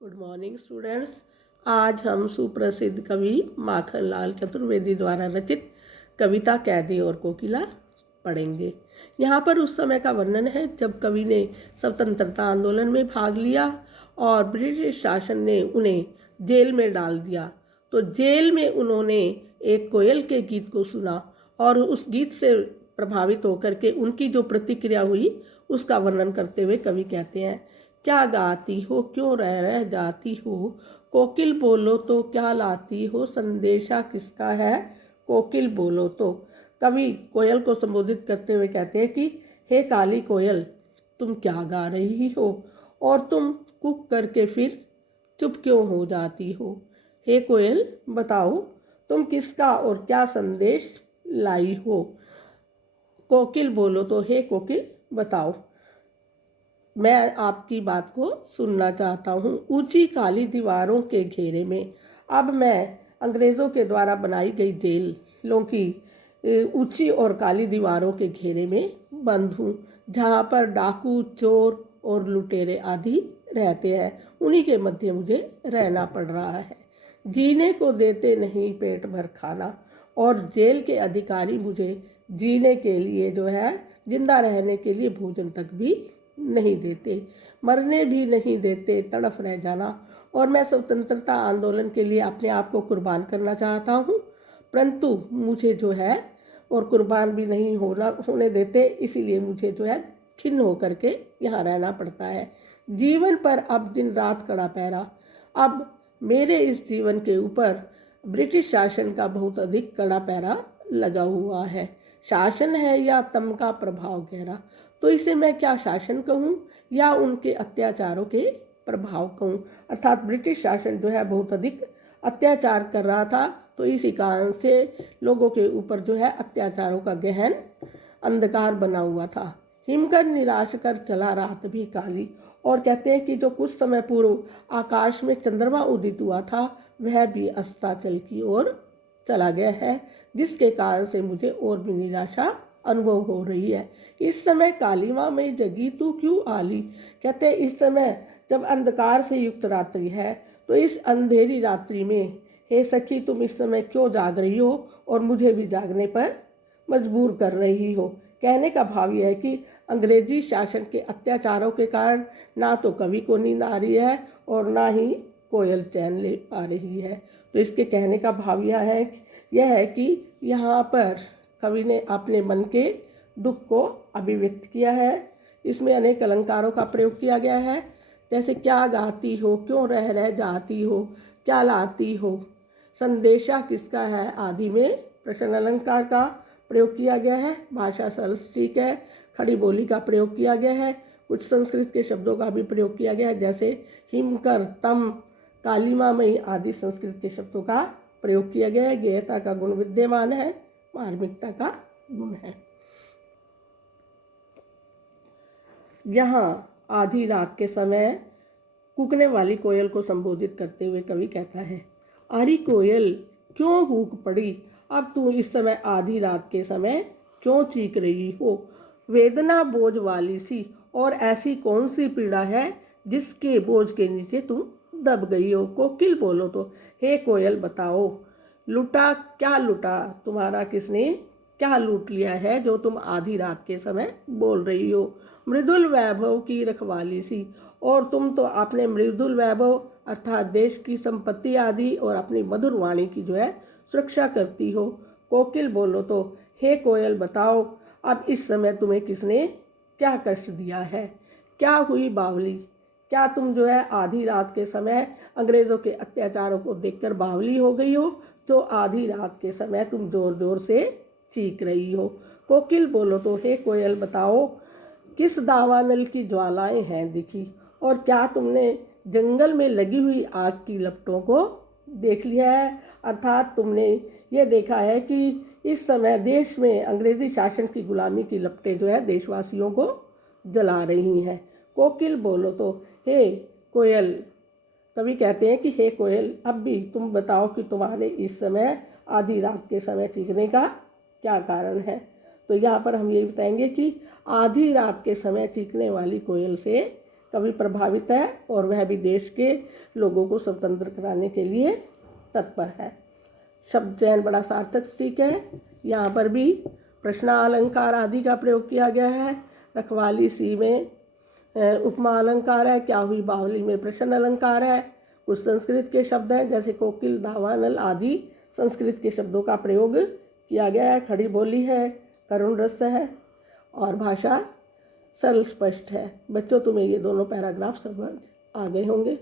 Good morning students. आज हम सुप्रसिद्ध कवि माखनलाल चतुर्वेदी द्वारा रचित कविता कैदी और कोकिला पढ़ेंगे। यहाँ पर उस समय का वर्णन है जब कवि ने स्वतंत्रता आंदोलन में भाग लिया और ब्रिटिश शासन ने उन्हें जेल में डाल दिया। तो जेल में उन्होंने एक कोयल के गीत को सुना और उस गीत से प्रभावित होकर के उनकी जो प्रतिक्रिया हुई उसका वर्णन करते हुए कवि कहते हैं, क्या गाती हो, क्यों रह जाती हो, कोकिल बोलो तो क्या लाती हो, संदेशा किसका है, कोकिल बोलो तो। कवि कोयल को संबोधित करते हुए कहते हैं कि हे काली कोयल, तुम क्या गा रही हो और तुम कुक करके फिर चुप क्यों हो जाती हो। हे कोयल बताओ, तुम किसका और क्या संदेश लाई हो। कोकिल बोलो तो हे कोकिल बताओ, मैं आपकी बात को सुनना चाहता हूँ। ऊंची काली दीवारों के घेरे में अब मैं अंग्रेज़ों के द्वारा बनाई गई जेलों की ऊंची और काली दीवारों के घेरे में बंद हूँ, जहाँ पर डाकू, चोर और लुटेरे आदि रहते हैं। उन्हीं के मध्य मुझे रहना पड़ रहा है। जीने को देते नहीं पेट भर खाना और जेल के अधिकारी मुझे जीने के लिए जो है जिंदा रहने के लिए भोजन तक भी नहीं देते, मरने भी नहीं देते, तड़फ रह जाना। और मैं स्वतंत्रता आंदोलन के लिए अपने आप को कुर्बान करना चाहता हूँ, परंतु मुझे जो है और कुर्बान भी नहीं होने देते, इसीलिए मुझे जो है खिन्न होकर के यहाँ रहना पड़ता है। जीवन पर अब दिन रात कड़ा पहरा। अब मेरे इस जीवन के ऊपर ब्रिटिश शासन का बहुत अधिक कड़ा पहरा लगा हुआ है। शासन है या तम का प्रभाव गहरा, तो इसे मैं क्या शासन कहूँ या उनके अत्याचारों के प्रभाव कहूँ। अर्थात ब्रिटिश शासन जो है बहुत अधिक अत्याचार कर रहा था, तो इसी कारण से लोगों के ऊपर जो है अत्याचारों का गहन अंधकार बना हुआ था। हिमकर निराश कर चला रात भी काली। और कहते हैं कि जो कुछ समय पूर्व आकाश में चंद्रमा उदित हुआ था वह भी अस्ताचल की ओर चला गया है, जिसके कारण से मुझे और भी निराशा अनुभव हो रही है। इस समय कालीमा में जगी तू क्यों आली। कहते हैं इस समय जब अंधकार से युक्त रात्रि है, तो इस अंधेरी रात्रि में हे सखी तुम इस समय क्यों जाग रही हो और मुझे भी जागने पर मजबूर कर रही हो। कहने का भाव यह है कि अंग्रेजी शासन के अत्याचारों के कारण ना तो कवि को नींद आ रही है और ना ही कोयल चैन ले पा रही है। तो इसके कहने का भाव यह है कि यहाँ पर कवि ने अपने मन के दुख को अभिव्यक्त किया है। इसमें अनेक अलंकारों का प्रयोग किया गया है, जैसे क्या गाती हो, क्यों रह जाती हो, क्या लाती हो, संदेशा किसका है आदि में प्रश्न अलंकार का प्रयोग किया गया है। भाषा सरल ठीक है, खड़ी बोली का प्रयोग किया गया है। कुछ संस्कृत के शब्दों का भी प्रयोग किया गया है, जैसे हिमकर, तम, कालीमामयी आदि संस्कृत के शब्दों का प्रयोग किया गया है। गेयता का गुण विद्यमान है, मार्मिकता का गुण है। यहाँ आधी रात के समय कूकने वाली कोयल को संबोधित करते हुए कवि कहता है, आरी कोयल क्यों हूक पड़ी, अब तू इस समय आधी रात के समय क्यों चीख रही हो। वेदना बोझ वाली सी और ऐसी कौन सी पीड़ा है जिसके बोझ के नीचे तुम दब गई हो। कोकिल बोलो तो हे कोयल बताओ, लुटा क्या लुटा तुम्हारा किसने, क्या लूट लिया है जो तुम आधी रात के समय बोल रही हो। मृदुल वैभव की रखवाली सी, और तुम तो अपने मृदुल वैभव अर्थात देश की संपत्ति आदि और अपनी मधुर वाणी की जो है सुरक्षा करती हो। कोकिल बोलो तो हे कोयल बताओ, अब इस समय तुम्हें किसने क्या कष्ट दिया है। क्या हुई बावली, क्या तुम जो है आधी रात के समय अंग्रेज़ों के अत्याचारों को देखकर बावली हो गई हो, तो आधी रात के समय तुम जोर जोर से चीख रही हो। कोकिल बोलो तो हे कोयल बताओ, किस दावानल की ज्वालाएं हैं दिखी, और क्या तुमने जंगल में लगी हुई आग की लपटों को देख लिया है। अर्थात तुमने ये देखा है कि इस समय देश में अंग्रेजी शासन की गुलामी की लपटें जो है देशवासियों को जला रही हैं। कोकिल बोलो तो हे कोयल, कवि कहते हैं कि हे कोयल अब भी तुम बताओ कि तुम्हारे इस समय आधी रात के समय चीखने का क्या कारण है। तो यहाँ पर हम ये बताएंगे कि आधी रात के समय चीखने वाली कोयल से कवि प्रभावित है और वह भी देश के लोगों को स्वतंत्र कराने के लिए तत्पर है। शब्द चयन बड़ा सार्थक सटीक है। यहाँ पर भी प्रश्नालंकार आदि का प्रयोग किया गया है। रखवाली सी में उपमा अलंकार है, क्या हुई बावली में प्रश्न अलंकार है। कुछ संस्कृत के शब्द हैं जैसे कोकिल, धावा, नल आदि संस्कृत के शब्दों का प्रयोग किया गया है। खड़ी बोली है, करुण रस है और भाषा सरल स्पष्ट है। बच्चों, तुम्हें ये दोनों पैराग्राफ समझ आ गए होंगे।